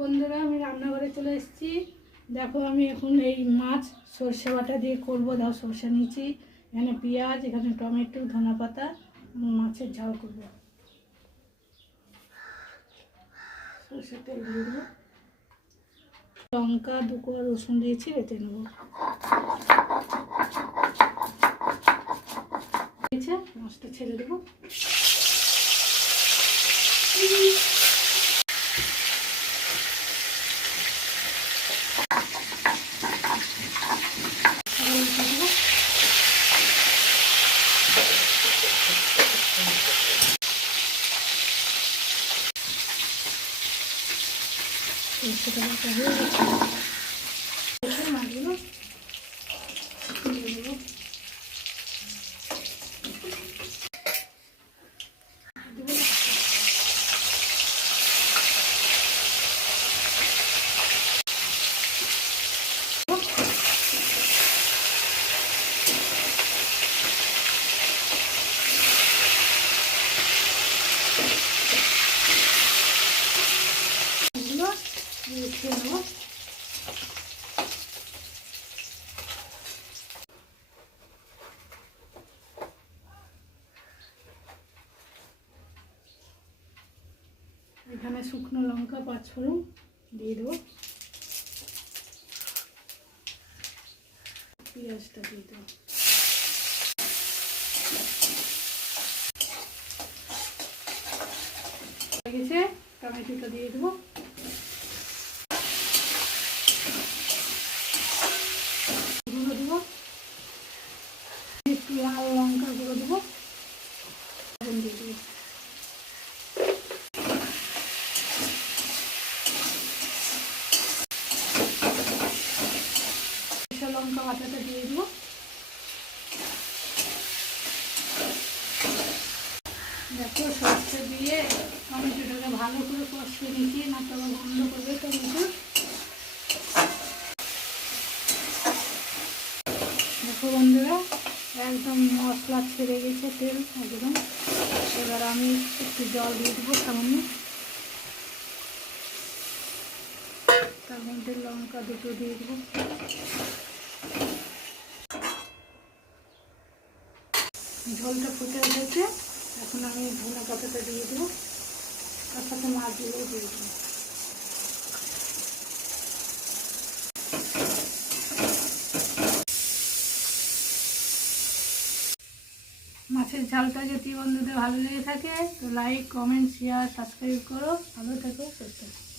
বন্ধুরা, আমি রান্নাঘরে চলে এসেছি। দেখো আমি এখন এই মাছ সর্ষে বাটা দিয়ে করবো। দাও সর্ষে নিয়েছি, এখানে পেঁয়াজ, এখানে টমেটো, ধনেপাতা, মাছের ঝাল করবো। সর্ষে তেল দিয়ে দেবো, লঙ্কা 2 কোয়া রসুন দিয়েছি, বেটে নেবো। মাছটা ছেড়ে দেবো। সেটা হয়ে গেছে, মাছগুলো তুলে দেবো। এখানে শুকনো লঙ্কা 5 ফোড়ন দিয়ে দেবো, পেঁয়াজটা দিয়ে দেবো, গেছে টমেটোটা দিয়ে দেবো, গুঁড়ো দেবো, একটু লাল লঙ্কা গুঁড়ো দেবো, দিয়ে দেবো, লঙ্কা বাটাটা দিয়ে দেবো। দেখো সর্ষে দিয়ে টমেটোটাকে ভালো করে কষিয়ে নিচ্ছি, না তবে বন্ধ করবে টমেটো। দেখো বন্ধুরা, একদম মশলা ছেড়ে গেছে তেল একদম। এবার আমি একটু জল দিয়ে দেবো সামান্য, তার মধ্যে লঙ্কা 2টো দিয়ে দেবো। ঝোলটা ফুটে উঠেছে, এখন আমি ধনেপাতাটা দিয়ে দেবো, তার সাথে মাছগুলো দিয়ে দেবো। মাছের ঝালটা যদি বন্ধুদের ভালো লেগে থাকে তো লাইক, কমেন্ট, শেয়ার, সাবস্ক্রাইব করো। ভালো থেকো, সুস্থ থাকো।